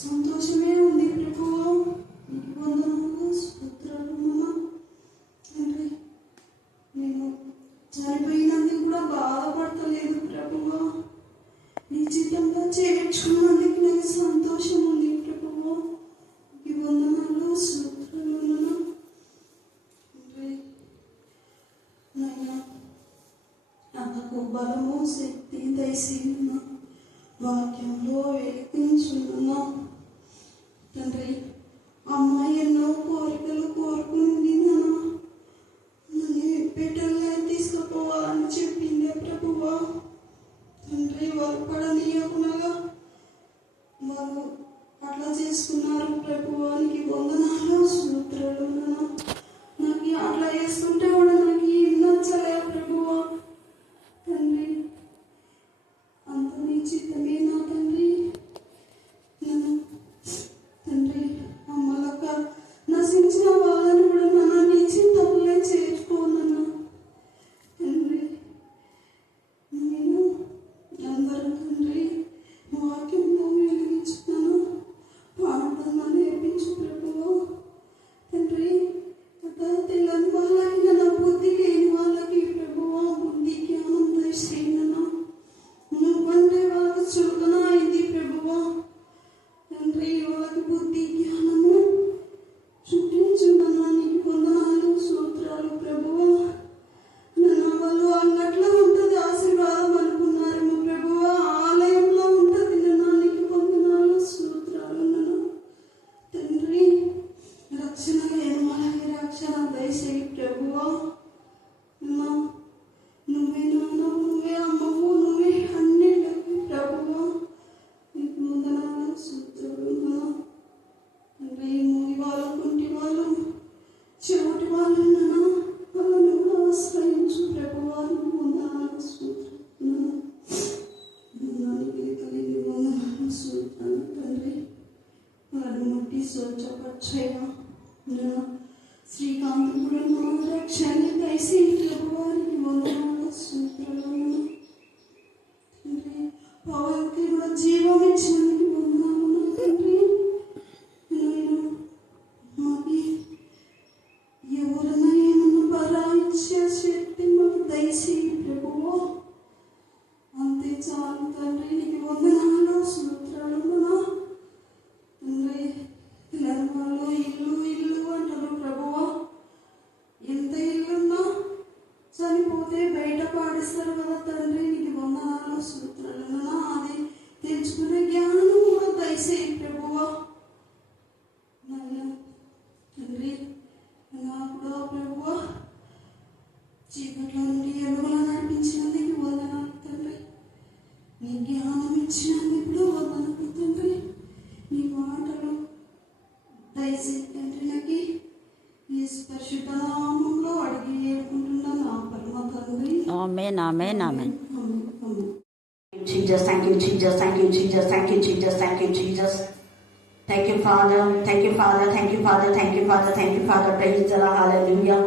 సంతోషమే ఉంది ప్రభువా. నీకు వందనాలు, స్తోత్రాలు నాన్న. తండ్రి, నేను చనిపోయినందుకు కూడా బాధపడతలేదు ప్రభువా. నీ చిత్తంలో చేర్చుకున్నందుకు నాకు సంతోషం ఉంది ప్రభువా. నీకు వందనాలు, స్తోత్రాలు నాన్న. నాయనా, నాకు బలము శక్తి దయచేయున్న వాక్యంలో వెలిగించున్నా తండ్రి. అమ్మాయి ఎన్నో కోరికలు కోరుకుంది నాన్న. నన్ను పెట్టెల్లో తీసుకుపోవాలని చెప్పిందే ప్రభువా. తండ్రి, వాళ్ళు పడనీయకుండా వాళ్ళు అట్లా చేసుకున్నారు ప్రభువానికి వందనాలు, స్తోత్రాలు నాన్న. నాకు అట్లా చేసుకుంటే కూడా నాకు నచ్చలే ప్రభువా. తండ్రి, అంత నీ చిత్తమే నా తండ్రి. నన్ను తండ్రి, అమ్మలక్క నశించిన వాళ్ళని కూడా నన్ను నీ చిత్తంలో చేర్చుకోనన్నా తండ్రి. నేను అందరూ తండ్రి వాక్యంలో వెలిగించుకున్నాను. పాడడం నేర్పించు ప్రభువా. తండ్రి, తెల్లని వాళ్ళకి నా బుద్ధి లేని వాళ్ళకి ప్రభువా బుద్ధి జ్ఞానం దయచేయనన్నా. నువ్వంటే వాళ్ళకి చులకన అయింది ప్రభువా. తండ్రి, వాళ్ళకి బుద్ధి జ్ఞానము చూపించున్నా. నీకు వందనాలు, స్తోత్రాలు ప్రభువా. నన్ను వాళ్ళు అంగట్లో ఉంటుంది ఆశీర్వాదం అనుకున్నారేమో ప్రభువా. ఆలయంలో ఉంటుంది నన్ను. నీకు వందనాలు, స్తోత్రాలు నన్ను. తండ్రి, రక్షణ లేని వాళ్ళకి రక్షణ దయచేయి ప్రభువా. నువ్వే నాన్న, నువ్వే అమ్మవు, నువ్వే అన్నిటికీ ప్రభువా. నీకు వందనాలు, స్తోత్రాలు నాన్న. తండ్రి, మూవి వాళ్ళు, కుంటి వాళ్ళు, చెవిటి వాళ్ళు నాన్న, వాళ్ళను ఆశ్రయించు ప్రభువా. నీకు వందనాలు, స్తోత్రాలు నాన్న. కలిగి వందనాలు, స్తోత్రాలు తండ్రి. వారిని ముట్టి స్వచ్ఛపరచయ్యా. శ్రీకాంత్ కూడా నా రక్షణ దయచేయి ప్రభువానికి వందనాలు, స్తోత్రాలు తండ్రి. పవన్కి కూడా జీవం ఇచ్చినందుకు వందనాలు తండ్రి. నేను మాకు ఎవరైనా ఏమన్నా భరాయించే శక్తి మాకు దయచేయి ప్రభువా. అంతే చాలు తండ్రి. నీకు వందనాలు, స్తోత్రాలు తండ్రి. వాళ్ళు ఇల్లు ఇల్లు అంటారు ప్రభువా. ఎంత ఇల్లున్నా చనిపోతే బయట పాడిస్తారు కదా తండ్రి. నీకు వందనాలు, స్తోత్రాలు అది తెలుసుకునే జ్ఞానం కూడా దయచేయి ప్రభువా. తండ్రి, నాకు కూడా ప్రభువా చీకట్లో నుండి ఎలుగులా నడిపించినందుకు వందనాలు తండ్రి. నీ జ్ఞానం ఇచ్చినందుకు వందనాలు తండ్రి. నీ మాటలు దయచేసి తండ్రి. నాకు ఈ పరిశుద్ధ నామములో అడిగి వేడుకుంటున్నాను నా పరమ తండ్రి. ఆమేన్, ఆమేన్, ఆమేన్. Jesus, thank you, Jesus, thank you, Jesus, thank you, Jesus, thank you, Jesus. Thank you, Father, thank you, Father, thank you, Father, thank you, Father, thank you, Father. Praise the Lord, hallelujah.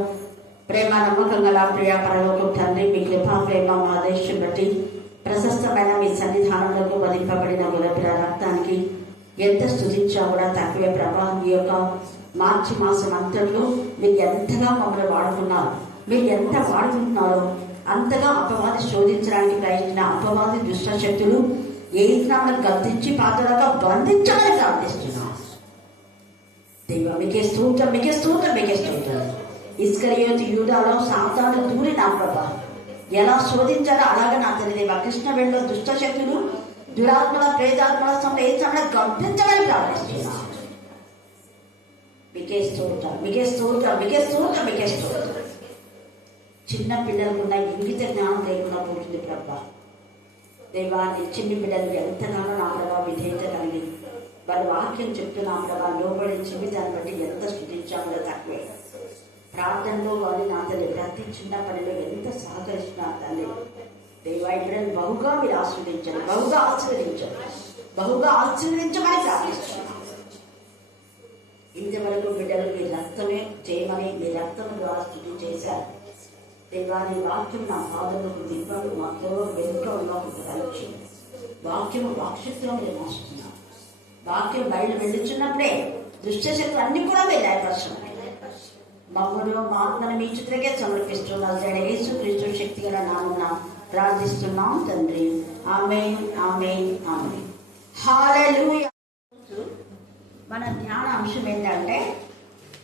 ప్రేమ నమ్మకం గల ప్రియ పరలోకపు తండ్రి, మీ కృప ప్రేమ ఆదేశం బట్టి ప్రశస్తమైన మీ సన్నిధానంలోకి వదిలిపబడిన గొర్రెపిల్ల రక్తానికి ఎంత స్తుతించా కూడా తక్కువే ప్రభా. ఈ యొక్క మార్చి మాసం అంతట్లో మీరు ఎంతగా మమ్మల్ని వాడుకున్నారు. మీరు ఎంత వాడుకుంటున్నారో అంతగా అపవాది శోధించడానికి ప్రయత్నించిన అపవాది దుష్ట శక్తులు ఏ నామను గద్దించి పాత్రగా బంధించాలని ప్రార్థిస్తున్నాం. దేవా, మీకే స్తోత్రం, మీకే స్తోత్రం, మీకే స్తోత్రం. ఇస్కరియోతు యూదాలో సాతాను దూరి నా ప్రభా ఎలా శోధించారో అలాగే నా తల్లి దేవా కృష్ణ వెళ్ళలో దుష్ట శక్తులు దురాత్మల ప్రేతాత్మల సమయంలో గర్భించమని ప్రార్థిస్తున్నాం. మీకే స్తోత్రం, మీకే స్తోత్రం, మీకే స్తోత్రం, మీకే స్తోత్రం. చిన్న పిల్లలకున్న ఇంగిత జ్ఞానం లేకుండా పోతుంది ప్రభా. దేవా, చిన్ని పిల్లలు ఎంతగానో నా ప్రభావ విధేయత కలిగి వారి వాక్యం చెప్తున్నా ప్రభా లోబడి జీవితాన్ని బట్టి ఎంత స్థుతించామో తక్కువే. ప్రార్థనలో వారి నా తల్లి ప్రతి చిన్న పనిలో ఎంత సహకరిస్తున్నారు తల్లి. దేవా, ఇప్పుడని బహుగా మీరు ఆశీర్వదించండి, బహుగా ఆశీర్వదించండి, బహుగా ఆశీర్వదించమని ప్రార్థిస్తున్నాం. ఇంతవరకు బిడ్డలు మీ రక్తమే చేయమని మీ రక్తం ద్వారా స్థుతి చేశారు. దేవా, నీ వాక్యం నా పాదములకు దివ్వలు మాతో వెనుక ఉన్న కలిసి వాక్యము వాక్షిత్వం నేను మోస్తున్నాను. వాక్యం బయలు వెళ్ళుచున్నప్పుడే దుష్టశక్తులు అన్ని కూడా వెళ్ళాయి పరశురామ. మమ్మల్ని మాత్మను మీ చిత్రకే సమర్పిస్తున్నాం. యేసు క్రీస్తు శక్తి గల నామమున ప్రార్థిస్తున్నాం తండ్రి. ఆమేన్, ఆమేన్, ఆమేన్. హల్లెలూయా. మన ధ్యాన అంశం ఏంటంటే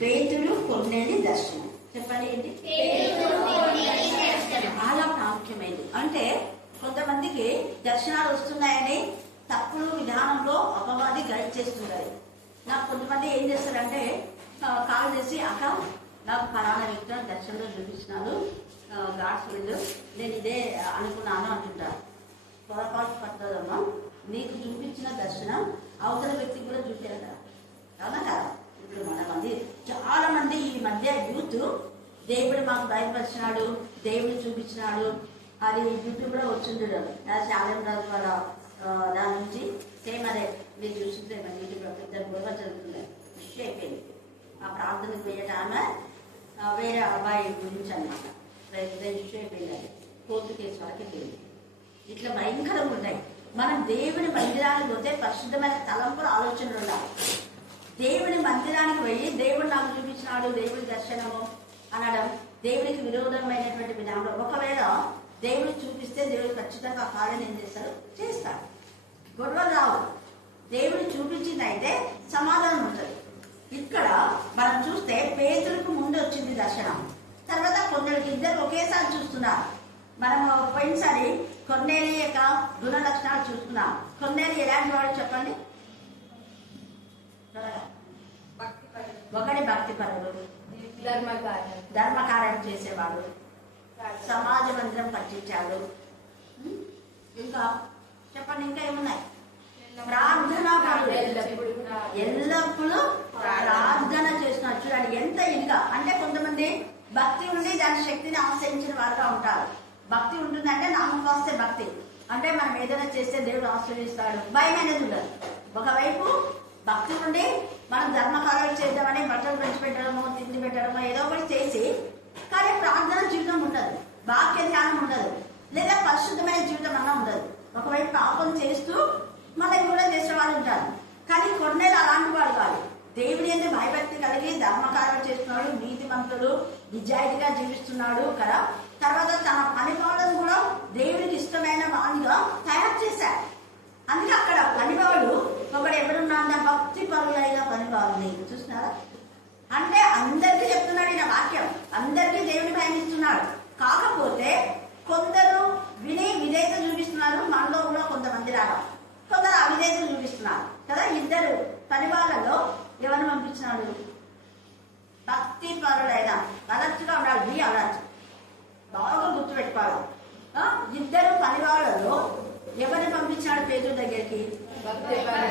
పేతురు కొర్నేలి దర్శనం. చెప్పండి ఏంటి? చాలా ప్రాముఖ్యమైనది. అంటే కొంతమందికి దర్శనాలు వస్తున్నాయని తప్పుడు విధానంలో అపవాది గైడ్ చేస్తున్నారు. నాకు కొంతమంది ఏం చేస్తారంటే కాల్ చేసి అక్క నాకు ఫలానా వ్యక్తి దర్శనంలో చూపించినాను, గాడ్స్ విల్, నేను ఇదే అనుకున్నాను అంటుంటారు. పొరపాటు పడుతుందమ్మా. నీకు చూపించిన దర్శనం అవతల వ్యక్తికి కూడా చూపించారు కదా, అవునా కదా? ఇప్పుడు మంది చాలా మంది ఈ మధ్య యూత్ దేవుడు మాకు బయలుపరిచినాడు, దేవుడు చూపించినాడు, అది యూట్యూబ్ కూడా వచ్చిండడు. శాలం రాజు వాళ్ళ దాని నుంచి సేమ్ అదే మీరు చూసింటే మన యూట్యూబ్లో పెద్ద గొడవ జరుగుతుంది. విషయం అయిపోయింది. ఆ ప్రార్థనకు పోయేట ఆమె వేరే అబ్బాయి గురించి అనమాట ఇష్యూ అయిపోయింది. అది కోర్టు కేసు వరకు వెళ్ళింది. ఇట్లా భయంకరంగా ఉంటాయి. మనం దేవుని మందిరానికి పోతే పరిశుద్ధమైన తలంపుల ఆలోచనలు ఉండాలి. దేవుని మందిరానికి పోయి దేవుడు నాకు చూపించినాడు, దేవుడి దర్శనము అనడం దేవుడికి విరోధమైనటువంటి విధానం. ఒకవేళ దేవుడు చూపిస్తే దేవుడు ఖచ్చితంగా ఆ కార్యం ఏం చేస్తాడు? చేస్తాడు. గొడవలు రావు. దేవుడు చూపించిందైతే సమాధానం ఉంటుంది. ఇక్కడ మనం చూస్తే పేతురుకు ముందు వచ్చింది దర్శనం, తర్వాత కొందరికి ఇద్దరు ఒకేసారి చూస్తున్నారు. మనం పోయినసారి కొన్నేలి యొక్క గుణ లక్షణాలు చూస్తున్నాం. కొన్నేలి ఎలాంటి వాడు చెప్పండి? ఒకటి భక్తిపరుడు, ధర్మకార్యం చేసేవాడు, సమాజ మందిరం కట్టించాడు. ఇంకా చెప్పండి, ఇంకా ఏమున్నాయి? ప్రార్థనా పరుడు, ఎల్లప్పుడూ ప్రార్థన చేస్తున్నారు. చూడండి ఎంత ఇదిగా. అంటే కొంతమంది భక్తి ఉండి దాని శక్తిని ఆశ్రయించిన వారుగా ఉంటారు. భక్తి ఉంటుందంటే నామం వస్తే భక్తి అంటే మనం ఏదైనా చేస్తే దేవుడు ఆశ్రయిస్తాడు, భయం అనేది ఉండదు. ఒకవైపు భక్తి ఉండి మనం ధర్మకార్యాలు చేద్దామని బట్టలు పెంచిపెట్టడమో తిండి పెట్టడమో ఏదో ఒకటి చేసి, కానీ ప్రార్థన జీవితం ఉండదు, వాక్య ధ్యానం ఉండదు, లేదా పరిశుద్ధమైన జీవితం అన్నా ఉండదు. ఒకవైపు పాపం చేస్తూ మళ్ళీ కూడా చేసే వాళ్ళు ఉంటారు. కానీ కొన్నేళ్ళు అలాంటి వాడు కాదు. దేవుడి అంటే భయభక్తి కలిగి ధర్మకార్యం చేస్తున్నాడు, నీతిమంతుడు, నిజాయితీగా జీవిస్తున్నాడు కదా. తర్వాత తన పనివాళ్ళను కూడా దేవుడికి ఇష్టమైన వాడిగా తయారు చేశాడు. అందుకే అక్కడ పనివాడు ఒకడు ఎవరున్నా భక్తి పరులైన పనివాళ్ళని చూస్తున్నారా? అంటే అందరికీ చెప్తున్నాడు ఈయన వాక్యం, అందరికీ దేవుని భయమిస్తున్నాడు. కాకపోతే కొందరు విని విధేయత చూపిస్తున్నారు, మనలో కూడా కొంతమంది రాగా కొందరు అవిధేయత చూపిస్తున్నారు కదా. ఇద్దరు పని వాళ్ళలో ఎవరిని పంపించినాడు? భక్తి పరుడైన. అలర్ట్గా ఉండాలి, బి అలర్ట్, బాగా గుర్తుపెట్టుకోవాలి. ఇద్దరు పని వాళ్ళలో ఎవరిని పంపించాడు పేతురు దగ్గరికి?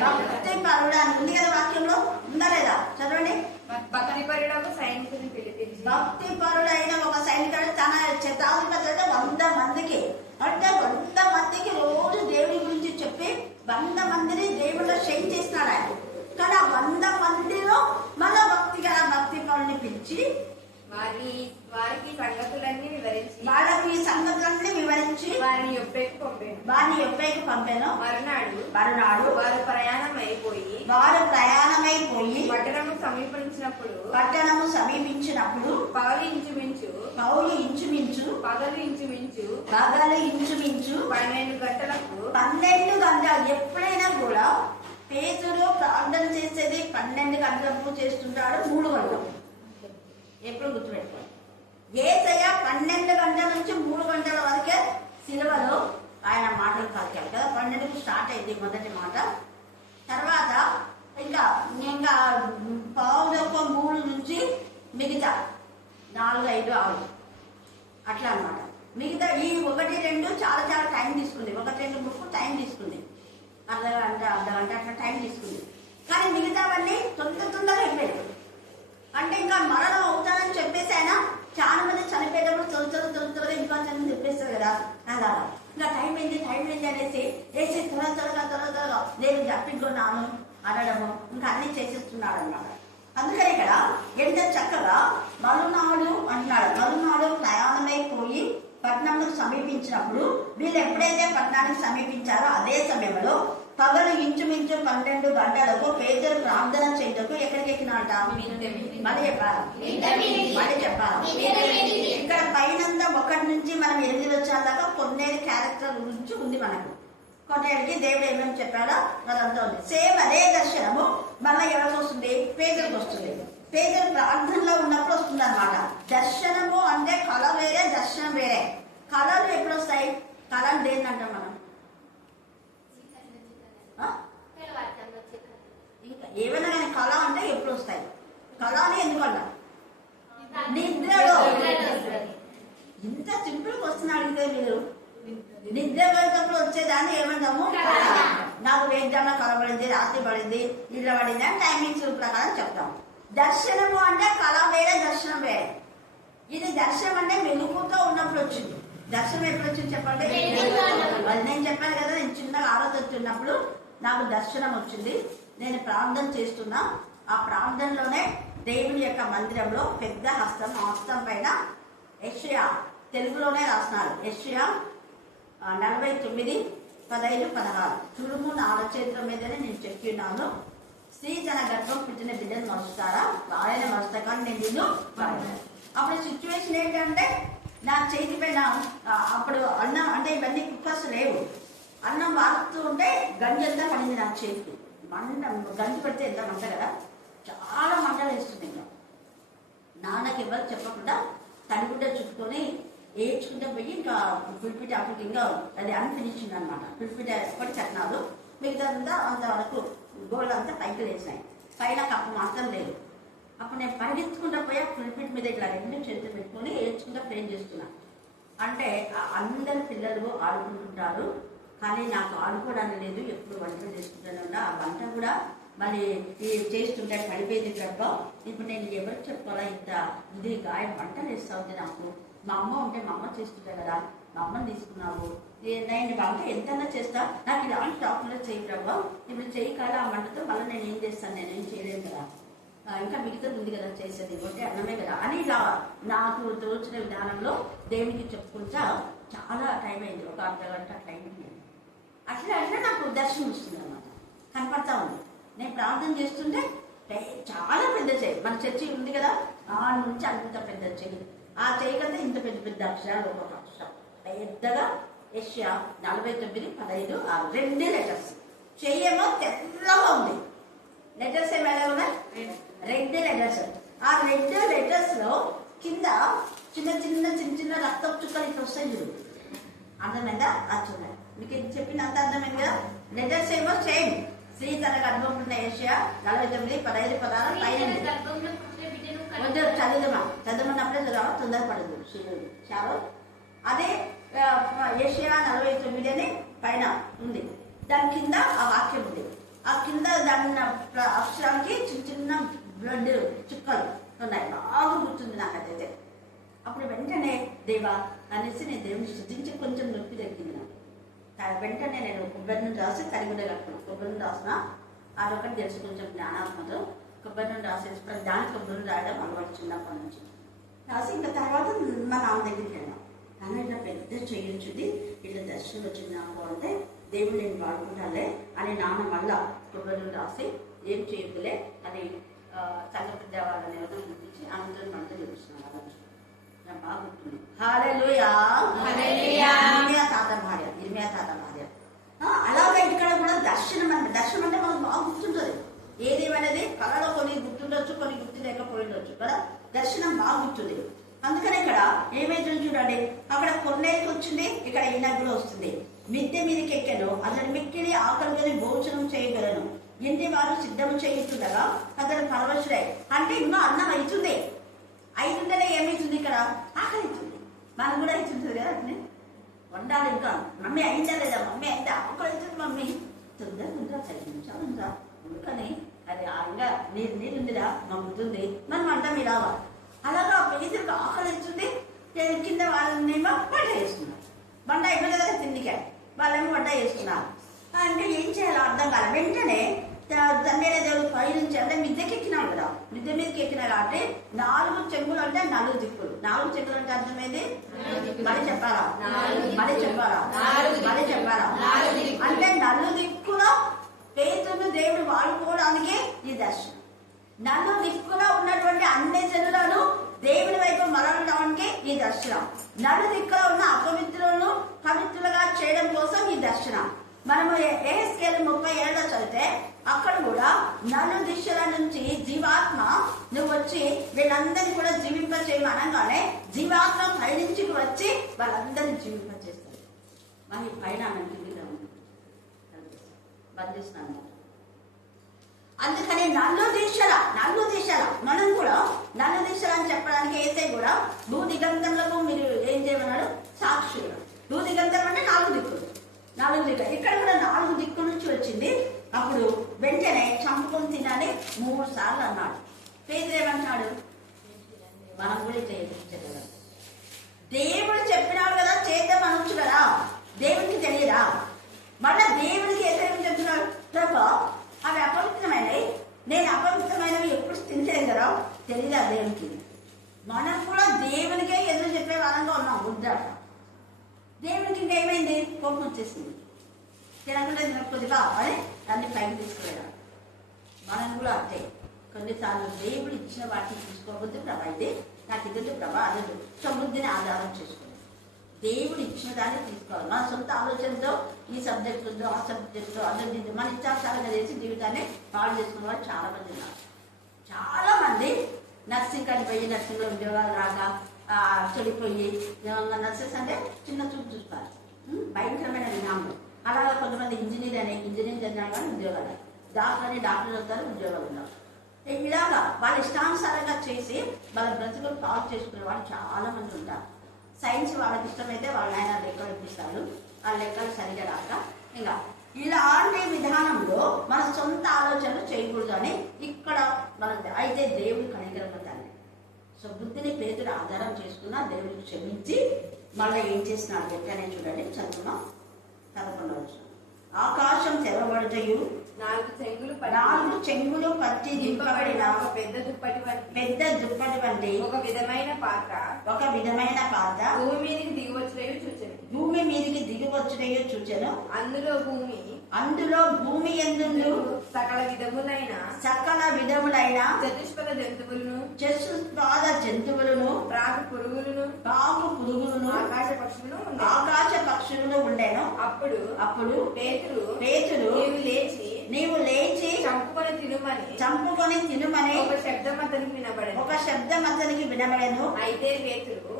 భక్తి పరుడు అని ఉంది కదా వాక్యంలో, ఉందా లేదా? చదవండి. భక్తి పరుడైన ఒక సైనికుడు తన శతాధిపతులతో 100 మందికి, అంటే 100 మందికి రోజు దేవుడి గురించి చెప్పి 100 మందిని దేవుడిలో షేక్ చేస్తున్నాడు ఆయన. కానీ ఆ 100 మందిలో మళ్ళా భక్తి పరుని పిలిచి వారికి సంగతులన్నీ వివరించి వారిని యొప్పేకు పంపాను. మరునాడు వారు ప్రయాణమైపోయి పట్టణము సమీపించినప్పుడు పగలు ఇంచుమించు పగలు ఇంచుమించు 12 గంటలు. ఎప్పుడైనా కూడా పేతురు ప్రార్థన చేసేది 12 గంటలకు చేస్తుంటాడు, 3 గంటలు. ఎప్పుడు గుర్తుపెట్టుకోండి. యేసయ్య 12 గంటల నుంచి 3 గంటల వరకే సిలువలో ఆయన మాటలు పలికాడు కదా. 12కు స్టార్ట్ అయింది మొదటి మాట. తర్వాత ఇంకా 2:15 నుంచి మిగతా 4, 5, 6 అట్లా అనమాట. మిగతా ఈ 1, 2 చాలా టైం తీసుకుంది. 1, 2, 3 టైం తీసుకుంది, అర్ధగంట అట్లా టైం తీసుకుంది. కానీ మిగతావన్నీ తొందరగా అయిపోయాయి. అంటే ఇంకా మరణం అవుతానని చెప్పేసి ఆయన చాలా మంది చనిపోయేటప్పుడు తొలతొలగా ఇంకొంచెం చెప్పేస్తారు కదా. అలా ఇంకా టైం ఏంటి అనేసి వేసి త్వరగా నేను తప్పించుకున్నాను అనడము, ఇంకా అన్ని చేసేస్తున్నాడు అన్నమాట. అందుకని ఇక్కడ ఎంత చక్కగా మరునాడు అంటున్నాడు. మరునాడు ప్రయాణమైపోయి పట్టణంకు సమీపించినప్పుడు వీళ్ళు ఎప్పుడైతే పట్టణానికి సమీపించారో అదే సమయంలో పగలు ఇంచుమించు 12 గంటలకు పేదలు ప్రార్థన చేయటకు ఎక్కడికి ఎక్కినాట? మళ్ళీ చెప్పాలి. ఇక్కడ పైనంతా 1 నుంచి మనం 8 వచ్చేదాకా దాకా కొన్నేళ్ళ క్యారెక్టర్ గురించి ఉంది మనకు. కొన్నేళ్ళకి దేవుడు ఏమేమి చెప్పాడో అదంతా ఉంది. సేమ్ అదే దర్శనము మళ్ళీ ఎవరికి వస్తుంది? పేదలకు వస్తుంది. పేదలు ప్రార్థనలో ఉన్నప్పుడు వస్తుంది అనమాట. దర్శనము అంటే కళ వేరే, దర్శనం వేరే. కళలు ఎప్పుడు వస్తాయి? కళలు దేన్ని అంటాం మనం? ఇంకా ఏమైనా కానీ కళ అంటే ఎప్పుడు వస్తాయి? కళ అని ఎందుకన్నా? నిద్రలో. ఇంత సింపుల్ క్వశ్చన్ అడిగితే మీరు నిద్రపోయేటప్పుడు వచ్చేదాన్ని ఏమంటాము? నాకు వేద్దామా కలబడింది, రాత్రి పడింది, ఇళ్ళ పడింది అని టైమింగ్స్ ప్రకారం చెప్తాం. దర్శనము అంటే కళ వేరే, దర్శనం వేరే. ఇది దర్శనం అంటే మెలుగుతో ఉన్నప్పుడు వచ్చింది. దర్శనం ఎప్పుడు వచ్చింది చెప్పండి? నేను చెప్పాను కదా, నేను చిన్నగా ఆలోచిస్తున్నప్పుడు నాకు దర్శనం వచ్చింది. నేను ప్రార్థన చేస్తున్నా. ఆ ప్రార్థనలోనే దేవుని యొక్క మందిరంలో పెద్ద హస్తం, ఆ హస్తం పైన యెషయా, తెలుగులోనే రాస్తున్నారు, యెషయా 49:15-16 చూడుము నా అరచేతుల మీదనే నేను చెప్పినాను, స్త్రీ తన గర్భం పుట్టిన బిడ్డను మరుస్తారా? ఆయన మరుస్తా కానీ నేను నిన్ను. అప్పుడు సిచ్యువేషన్ ఏంటంటే నా చేతి పైన అప్పుడు అన్నం అంటే ఇవన్నీ కుక్కర్స్ లేవు. అన్నం వాడుతూ ఉంటే గంజి అంతా పడింది నా చేతికి. మంట గంజి పెడితే ఎంత మంట కదా, చాలా మంటలు వేస్తుంది. ఇంకా నాన్నకి ఎవరు చెప్పకుండా తడిగుడ్డ చుట్టుకొని ఏడ్చుకుంటే పోయి ఇంకా పులిపిట అప్పటికి ఇంకా అది అన్ఫినిషింగ్ అనమాట. పులిపిట ఎప్పటి కట్టినారు, మిగతాదంతా అంతవరకు గోళ్ళంతా పైకి వేసాయి, పైన కప్పు మాత్రం లేదు. అప్పుడు నేను పరిగెత్తుకుంటా పోయి పులిపిట మీద ఇట్లా 2 చేతులు పెట్టుకొని ఏడ్చుకుంటా ప్రేమ్ చేస్తున్నా. అంటే అందరు పిల్లలు ఆడుకుంటుంటారు, కానీ నాకు ఆడుకోవడానికి లేదు. ఎప్పుడు వంటలు చేసుకుంటాను. ఆ వంట కూడా మళ్ళీ చేస్తుంటే పడిపోయింది గర్భం. ఇప్పుడు నేను ఎవరికి చెప్పుకోవాలా? ఇంత ఇది గాయం వంటలు వేస్తా ఉంది నాకు. మా అమ్మ ఉంటే మా అమ్మ చేస్తుంటే కదా, మా అమ్మని తీసుకున్నావు. నేను వంట ఎంతైనా చేస్తా, నాకు ఇలాంటి టాప్లో చేయి ప్రభావ. ఇప్పుడు చేయి కాదు ఆ వంటతో మళ్ళీ నేను ఏం చేస్తాను? నేనేం చేయలేను కదా, ఇంకా మిగతాది ఉంది కదా చేసేది, ఒకటి అన్నమే కదా అని ఇలా నాకు తోచిన విధానంలో దేవునికి చెప్పుకుంటా చాలా టైం అయింది. ఒక అర్ధగంట టైం అయింది. అట్లా అట్లా నాకు దర్శనం వస్తుంది అన్నమాట, కనపడతా ఉంది. నేను ప్రార్థన చేస్తుంటే చాలా పెద్ద చెయ్యి, మన చర్చి ఉంది కదా, ఆ నుంచి అంత పెద్ద చెయ్యి. ఆ చెయ్యి కంటే ఇంత పెద్ద పెద్ద అక్షరాలు, ఒక అక్షరం పెద్దగా యెషయా 49:15-6 2 లెటర్స్. చెయ్యేమో తెల్లగా ఉంది, లెటర్స్ ఏమైనా ఉన్నాయి? 2 లెటర్స్. ఆ 2 లెటర్స్ లో కింద చిన్న చిన్న చిన్న చిన్న రక్తపు చుక్కలు ఇట్లా వస్తాయి చూడు. అర్థమైందా? అర్థమైంది మీకు చెప్పినంత అర్థమైంది కదా. లెటర్స్ ఏమో సేమ్. స్త్రీ తన గర్భం పుట్టిన యెషయా 49:15-16 పైన చదువున్నప్పుడే చదవ, తొందరపడదు చాలు. అదే యెషయా 49 అని పైన ఉంది, దాని కింద ఆ వాక్యం ఉంది. ఆ కింద దాని అక్షరానికి చిన్న చిన్న బ్లడ్ చుక్కలు ఉన్నాయి. బాగా గుర్తుంది నాకైతే. అప్పుడు వెంటనే దేవా అనేసి నేను దేవుని స్థుతించి కొంచెం నొప్పి తగ్గింది నాకు. వెంటనే నేను కొబ్బరి నుండి రాసి తరిగుడ్డ కట్టుకున్నాను. కొబ్బరి నుండి రాసిన అదొకటి తెలుసు, కొంచెం జ్ఞానాత్మతో కొబ్బరి నుండి రాసేసి దానికి కొబ్బరి నుండి రాయడం అలవాటు చిన్నప్పటి నుంచి రాసి. ఇంకా తర్వాత మా నాన్న దగ్గరికి వెళ్ళాం. నాన్న ఇట్లా పెద్ద చేయొచ్చుది, ఇట్లా దర్శనం వచ్చింది నాకు అంటే దేవుడు నేను వాడుకుంటాలే అని నాన్న మళ్ళా కొబ్బరి నుండి రాసి ఏం చేయొద్దులే అని సంఘ పెద్ద వాళ్ళని ఎవరో చూపించి అందరూ మనతో చూపిస్తున్నాను. నాకు బాగా గుర్తుంది. హల్లెలూయా. ఇర్మియా తాత భార్య. అలాగే ఇక్కడ కూడా దర్శనం అంటే మనకు బాగా గుర్తుంటుంది. ఏదేమనేది కళలో కొన్ని గుర్తుండొచ్చు, కొన్ని గుర్తు లేకపోయిండొచ్చు కదా. దర్శనం బాగా గుర్తుంది. అందుకని ఇక్కడ ఏమైతుంది చూడండి, అక్కడ కొన్నేళ్ళకి వచ్చింది, ఇక్కడ ఈయనకు కూడా వస్తుంది. మిద్దె మీదకి ఎక్కాను, అతని మిక్కిలి ఆకలిని భోజనం చేయగలను, ఇంటి వారు సిద్ధం చేయుతుండగా అతను పరవశుడై. అంటే ఇంకా అన్నం అవుతుందే ఏమవుతుంది? ఇక్కడ ఆకలి అవుతుంది. మనం కూడా అవుతుంటుంది కదా, అట్నే వండాలి. ఇంకా మమ్మీ అయిందా లేదా, మమ్మీ అయిందా, ఆకలి అవుతుంది మమ్మీ, తొందరగా ఉందా, 5 నిమిషాలు ఉందా, అందుకని అది ఇంకా నీరు ఉందిరా మగ్గుతుంది, మనం వంట మీరు రావాలి. అలాగా పేదలకు ఆకలి అవుతుంది. కింద వాళ్ళనేమో వంట చేస్తున్నారు. వంట అయిపోయింది కదా తిండికాయ, వాళ్ళేమో వంట చేస్తున్నారు. అంటే ఏం చేయాలో అర్థం కాదు. వెంటనే తండ్రి దేవుడు పై నుంచి అంటే మిద్దెకి ఎక్కినాడు కదా, మిద్దె మీదకి ఎక్కినా కాబట్టి 4 చెంగులు అంటే 4 దిక్కులు. 4 చెంగులు అంటే అర్థమైంది మరి చెప్పారా, మరి చెప్పారా, మరి చెప్పారా అంటే 4 దిక్కులో పేతురును దేవుడు వాడుకోవడానికి ఈ దర్శనం. 4 దిక్కులో ఉన్నటువంటి అన్ని జనులను దేవుని వైపు మరవడానికి ఈ దర్శనం. 4 దిక్కులో ఉన్న అపవిత్రులను పవిత్రులుగా చేయడం కోసం ఈ దర్శనం. మనము యెహెజ్కేలు 37 చదివితే అక్కడ కూడా 4 దిశల నుంచి జీవాత్మ నువ్వు వచ్చి వీళ్ళందరినీ కూడా జీవింప చేయమనగానే జీవాత్మ పైనుంచికి వచ్చి వాళ్ళందరినీ జీవింప చేస్తారు. మరి పైన బంధిస్తున్నాను. అందుకని 4 దిశల మనం కూడా 4 దిశలు అని చెప్పడానికి యేసయ్య కూడా భూదిగంతములకు మీరు ఏం చేయమన్నాడు, సాక్షులు. భూదిగంతం అంటే 4 దిక్కులు. ఇక్కడ కూడా 4 దిక్కుల నుంచి వచ్చింది. అప్పుడు వెంటనే చంపుకొని తినాలి 3 సార్లు అన్నాడు. పేతురు ఏమంటున్నాడు, మనం కూడా చేయగలం. దేవుడు చెప్పినాడు కదా చేద్దాం అనొచ్చు కదా, దేవుడికి తెలియదా? మళ్ళా దేవుడికి ఏదైనా చెప్తున్నాడు, ప్రభా అవి అపవిత్రమైనవి, నేను అపవిత్రమైనవి ఎప్పుడు తినలేదు కదా, తెలియదా దేవునికి? మనం కూడా దేవునికే ఎదురు చెప్పే వారంగా ఉన్నాం. ఉద్దాట దేవునికి ఇంకేమైంది, కోపం వచ్చేసింది. తినకుండా తినకొద్దిగా అని దాన్ని పైకి తీసుకువెళ్ళాడు. మనం కూడా అంతే, కొన్నిసార్లు దేవుడు ఇచ్చిన వాటిని తీసుకోవద్దు ప్రభా, అయితే నాకు ఇద్దరు ప్రభా అదదు సమృద్ధిని ఆధారం చేసుకోవాలి. దేవుడు ఇచ్చిన దాన్ని తీసుకోవాలి. మన సొంత ఆలోచనతో ఈ సబ్జెక్ట్ ఉందో ఆ సబ్జెక్ట్ అర్థం మన ఇచ్చాసారంగా చేసి జీవితాన్ని పాడు చేసుకున్న వాళ్ళు చాలా మంది ఉన్నారు. చాలా మంది నర్సింగ్ కాడికి పోయి నర్సింగ్లో ఉద్యోగాలు రాగా చెడిపోయి, నర్సెస్ అంటే చిన్న చూపు చూస్తారు, భయంకరమైన విధానం. అలాగే కొంతమంది ఇంజనీరింగ్ చదివినా కానీ ఉద్యోగాలు, డాక్టర్ అవుతారు, ఉద్యోగాలు ఉన్నారు. ఇలాగా వాళ్ళ ఇష్టానుసారంగా చేసి వాళ్ళ బ్రతుకులు పాడు చేసుకునే వాళ్ళు చాలా మంది ఉంటారు. సైన్స్ వాళ్ళకి ఇష్టమైతే వాళ్ళ ఆయన లెక్కలు ఇప్పిస్తారు, ఆ లెక్కలు సరిగా రాక ఇంకా ఇలాంటి విధానంలో మన సొంత ఆలోచనలు చేయకూడదు అని ఇక్కడ మన అయితే దేవుడు కనికరపడాలి. సో బుద్ధిని పేతుడు ఆధారం చేసుకున్నా దేవుడికి క్షమించి మళ్ళీ ఏం చేసినాడు వెంటనే చూడండి, చదువుకున్నాం 11వ. ఆకాశం తెరవబడటయు 4 చెంగులు పట్టి దింపబడిన పెద్ద దుప్పటి వంటి ఒక విధమైన పాత్ర భూమి మీదికి దిగి వచ్చినయో చూచెను. అందులో భూమి యందు సకల విధములైన చతుష్పద జంతువులను ప్రాకు పురుగులను ఆకాశ పక్షులను ఉండేను. అప్పుడు పేతురు నీవు లేచి చంపుకొని తినుమని ఒక శబ్దం అతనికి వినబడెను.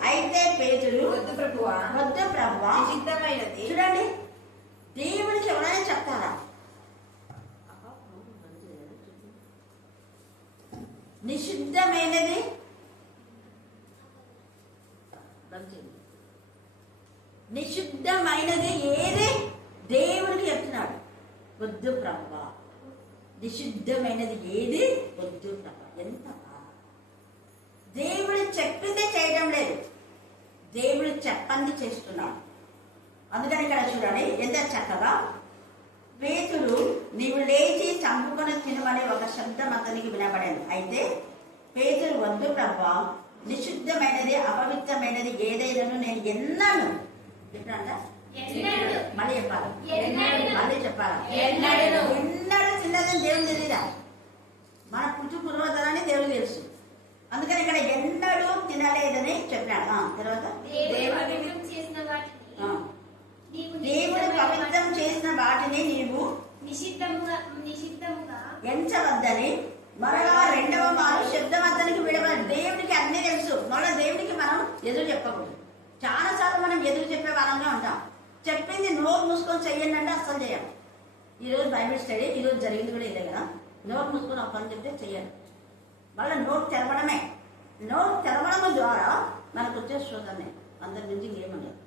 అయితే పేతురు వద్దు ప్రభువా, నిషిద్ధమైనది. చూడండి, దేవుడికి ఎవరైనా చెప్తారా? నిషిద్ధమైనది ఏది దేవుడికి చెప్తున్నాడు, వద్దు ప్రభువా. నిషిద్ధమైనది ఏది వద్దు ప్రభా. ఎంత దేవుడు చెప్పిందే చేయడం లేదు, దేవుడు చెప్పంది చేస్తున్నాడు. అందుకని ఇక్కడ చూడండి ఎంత చక్కగా, పేతురు నీవు లేచి చంపుకొని తినమని ఒక శబ్దం అతనికి వినబడేది. అయితే పేతురు వద్దు ప్రభా, నిషిద్ధమైనది అపవిత్రమైనది ఏదైనాను నేను ఎన్నను చెప్పినంట. మళ్ళీ చెప్పాలి, మళ్ళీ చెప్పాలి. ఎన్నడూ తిన్నదని దేవుడు తెలియదా? మన పూర్వతరాన్ని దేవుడు తెలుసు. అందుకని ఇక్కడ ఎన్నడూ తినలేదని చెప్పాడు. తర్వాత దేవుడు పవిత్రం చేసిన వాటిని నీవు ఎంచవద్దని మరలా 2వ మారు శబ్దం అతనికి విడవలేదు. దేవుడికి అన్నీ తెలుసు, మళ్ళీ దేవుడికి మనం ఎదురు చెప్పకూడదు. చాలా సార్లు మనం ఎదురు చెప్పే వారంగా ఉంటాం. చెప్పింది నోరు మూసుకొని చెయ్యండి అంటే అస్సలు చేయాలి. ఈరోజు బైబిల్ స్టడీ ఈరోజు జరిగింది కూడా ఇదే కదా, నోరు మూసుకొని ఒక పని చెప్తే చెయ్యాలి. మళ్ళీ నోరు తెరవడమే, నోరు తెరవడం ద్వారా మనకు వచ్చే శోధమే, అందరి నుంచి ఏమన్నారు.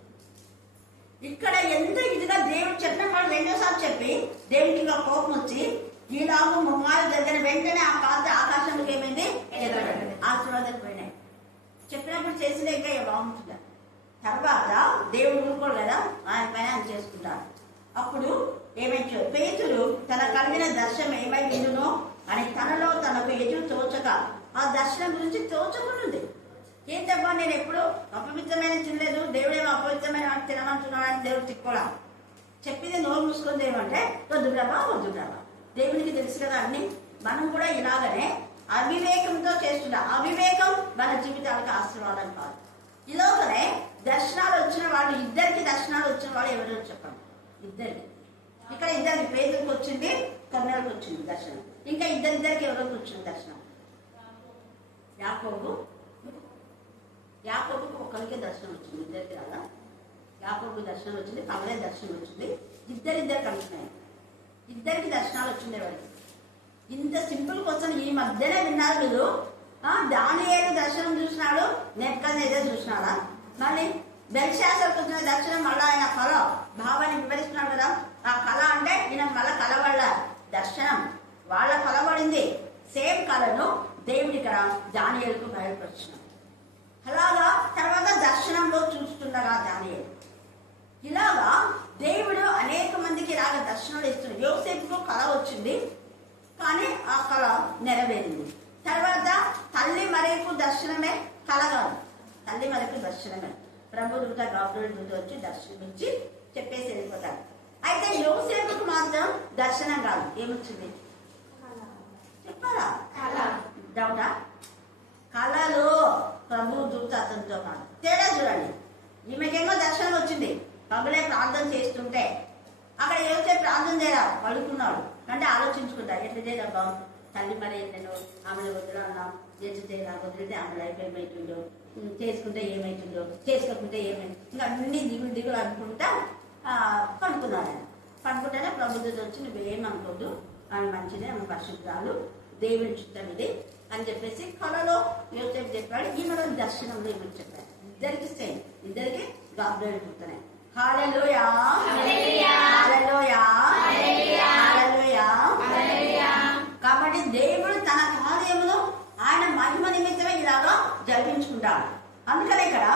ఇక్కడ ఎంత ఇదిగా దేవుడు చెప్పిన వాళ్ళు 2వ సార్లు చెప్పి దేవుడికి ఇంకా కోపం వచ్చి ఈలాగు ముఖాలు జరిగిన వెంటనే ఆ పాత్ర ఆకాశంలోకి ఏమైంది, ఆశీర్వాదాలు పోయినాయి. చెప్పినప్పుడు చేసిన ఇంకా బాగుంటుందా? తర్వాత దేవుడు ఊరుకోడు కదా, ఆయన పైన ఆయన చేసుకుంటాడు. అప్పుడు పేతురు తన కలిగిన దర్శనం ఏమై ఉండునో అని తనలో తనకు ఎదురు తోచక ఆ దర్శనం గురించి తోచకుంది. ఏంటబ్బా నేను ఎప్పుడు అపవిత్రమైన తినలేదు, దేవుడేమో అపవిత్రమైన తినమంటున్నాడు అని దేవుడు తిక్కోడా. చెప్పింది నోరు మూసుకుంది ఏమంటే వద్దు ప్రభా వద్దు ప్రభా. దేవునికి తెలుసు కదా అన్ని. మనం కూడా ఇలాగనే అవివేకంతో చేస్తున్నాం. అవివేకం మన జీవితాలకు ఆశీర్వాదం కాదు. ఇలాగనే దర్శనాలు వచ్చిన వాళ్ళు, ఇద్దరికి దర్శనాలు వచ్చిన వాళ్ళు ఎవరో చెప్పండి. ఇద్దరికి, ఇక్కడ ఇద్దరికి, పేదలకు వచ్చింది, కన్యలకు వచ్చింది దర్శనం. ఇంకా ఇద్దరికి ఎవరికి వచ్చింది దర్శనం? యాకోబుకు ఒకరికి దర్శనం వచ్చింది, ఇద్దరికి రాదా? యాకోబుకు దర్శనం వచ్చింది, పగలే దర్శనం వచ్చింది. ఇద్దరు కలిసినాయి. ఇద్దరికి దర్శనాలు వచ్చింది. ఎవరికి? ఇంత సింపుల్ క్వశ్చన్ ఈ మధ్యనే విన్నారు మీరు. దానియేలు దర్శనం చూసినాడు, నెబ్కద్నెజర్ చూసినాడా? మళ్ళీ బెల్షాజర్కు వచ్చిన దర్శనం మళ్ళీ ఆయన కళ భావాన్ని వివరిస్తున్నాడు కదా. ఆ కళ అంటే ఈయన మళ్ళీ కలవళ్ళ దర్శనం వాళ్ళ కలబడింది. సేమ్ కళను దేవుడి ఇక్కడ దానియేలుకు బయలుపరిచినాడు. అలాగా తర్వాత దర్శనంలో చూస్తుండగా దానియేలు ఇలాగా దేవుడు అనేక మందికి ఇలాగ దర్శనాలు ఇస్తున్నాడు. యోసేపుకు కళ వచ్చింది, కానీ ఆ కళ నెరవేరింది. తర్వాత తల్లి మరియకు దర్శనమే కళ కాదు, తల్లి మరియకు దర్శనమే. ప్రభు దూత గాబ్రియల్ దూత వచ్చి దర్శనమిచ్చి చెప్పేసి వెళ్ళిపోతాడు. అయితే యోసేపుకు మాత్రం దర్శనం కాదు, ఏమొచ్చింది చెప్పాలా? డౌటా? కళలో ప్రభు దూత అతనితో కాదు. తేడా చూడండి. ఈమెకేమో దర్శనం వచ్చింది, పగులే ప్రార్థన చేస్తుంటే అక్కడ యోసేపు ప్రార్థన చేయరా, పడుకున్నాడు. అంటే ఆలోచించుకుంటా ఎట్లా చేయరబ్బా, తల్లి మరి నేను ఆమెను వదిలేనా, వదిలితే ఆమె లైఫ్ ఏమవుతుందో, చేసుకుంటే ఏమవుతుందో, చేసుకోకుంటే ఏమైంది, ఇంకా అన్ని దిగులు అనుకుంటా పడుకున్నాడు. ఆయన పడుకుంటేనే ప్రభుత్వం వచ్చి నువ్వేమనుకోద్దు, ఆమె మంచిదే, ఆమె పరిశుద్ధాలు, దేవుని చిత్తం ఇది అని చెప్పేసి కళలో యోసేపు చెప్పాడు. ఈమెలో దర్శనంలో ఏమని చెప్పాడు. ఇద్దరికి సేమ్, ఇద్దరికి గాబ్రియల్ దూతనే. హల్లెలూయా హల్లెలూయా హల్లెలూయా. కాబట్టి దేవుడు తన కార్యమును ఆయన మహిమ నిమిత్తమే ఇలాగా జరిపించుకుంటాడు. అందుకనే ఇక్కడ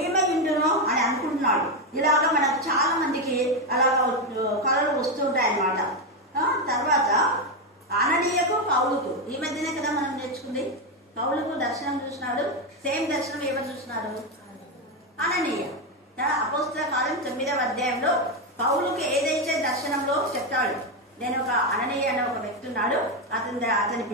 ఏమై ఉండునో అని అనుకుంటున్నాడు. ఇలాగా మనకు చాలా మందికి అలాగా కళలు వస్తుంటాయి అన్నమాట. తర్వాత అననీయకు పౌలుకు ఈ మధ్యనే కదా మనం నేర్చుకుంది. పౌలుకు దర్శనం చూసినాడు, సేమ్ దర్శనం ఎవరు చూసినారు? అననీయ. అపోస్తల కార్యం 9వ అధ్యాయంలో పౌలుకు ఏదైతే దర్శనంలో చెప్తాడు, నేను ఒక అననీయ అనే ఒక వ్యక్తి ఉన్నాడు, అతన్ని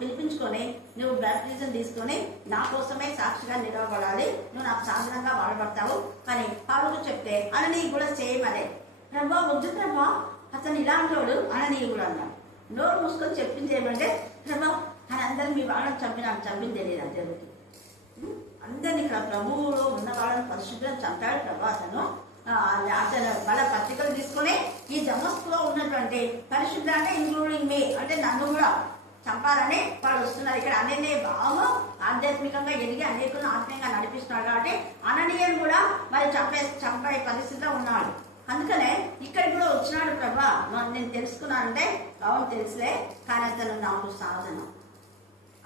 పిలిపించుకొని నువ్వు బాప్టిజం తీసుకొని నా కోసమే సాక్షిగా నిలవబడాలి, నువ్వు నాకు సాధనంగా వాడబడతావు అని పౌలుకు చెప్తే అననీయ కూడా సేమ్ అదే. ప్రభా వద్దు ప్రభా, అతను ఇలాంటి వాడు. అననీయ కూడా అన్నాడు. నోరు మూసుకొని చెప్పింది ఏమంటే, ప్రభా అని అందరు మీ వాళ్ళని చంపింది తెలియదు అంతే. అందరినీ ఇక్కడ ప్రభువులో ఉన్న వాళ్ళని పరిశుభ్రం చంపాడు ప్రభు. అతను వాళ్ళ పత్రికలు తీసుకొని ఈ దమస్కులో ఉన్నటువంటి పరిశుద్ధ అంటే ఇంక్లూడింగ్ మీ అంటే నన్ను కూడా చంపాలని వాళ్ళు వస్తున్నారు. ఇక్కడ అనే బాగా ఆధ్యాత్మికంగా ఎదిగి అనేకులను ఆత్మీయంగా నడిపిస్తున్నాడు. కాబట్టి అననీయను కూడా మరి చంపే పరిస్థితిలో ఉన్నాడు. అందుకనే ఇక్కడికి కూడా వచ్చినాడు. ప్రభా నేను తెలుసుకున్నానంటే, అవును తెలుసులే, కానీ అతను నాకు సాధనం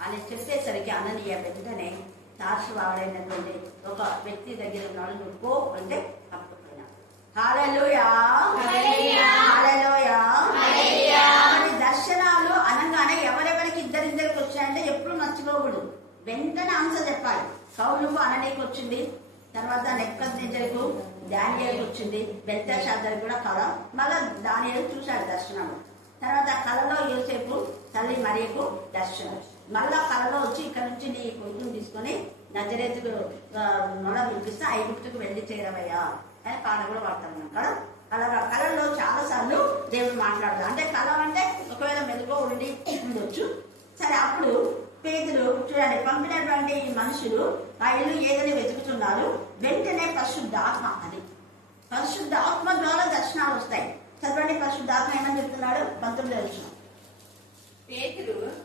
అని చెప్పేసరికి అననీయ వెంటనే తార్సు వాడైనటువంటి ఒక వ్యక్తి దగ్గర ఉన్నాడు. నువ్వు పో అంటే తప్పకపోయినా. హల్లెలూయా హల్లెలూయా. దర్శనాలు అనగానే ఎవరెవరికి ఇద్దరికి వచ్చాయంటే ఎప్పుడు మర్చిపోకూడదు, వెంటనే ఆన్సర్ చెప్పాలి. పౌలుకు అననీయకు వచ్చింది, తర్వాత నెబ్కద్నెజరుకు దానియేలుకు వచ్చింది, బెల్తెషాజరుకు కూడా కళ. మళ్ళా దానియేలు చూశాడు దర్శనము. తర్వాత కళలో యోసేపు తల్లి మరియకు దర్శనం. మళ్ళా కళలో వచ్చి ఇక్కడ నుంచి నీ కొడుకుని తీసుకొని నజరేతుకు నొల వినిపిస్తే ఐగుప్తుకు వెళ్ళి చేరవయ్యా అని పాట కూడా పడతాం కదా. అలాగా కళల్లో చాలా సార్లు దేవుడు మాట్లాడతాడు. అంటే కళ అంటే ఒకవేళ మెలుగు ఉండొచ్చు. సరే, అప్పుడు పేతురు చూడండి, పంపినటువంటి ఈ మనుషులు ఆ ఇల్లు ఏదని వెతుకుతున్నారు. వెంటనే పరిశుద్ధాత్మ, అది పరిశుద్ధాత్మ ద్వారా దర్శనాలు వస్తాయి. చదవండి, పరిశుద్ధాత్మ ఏమని చెప్తున్నాడు? 19వ వచనం.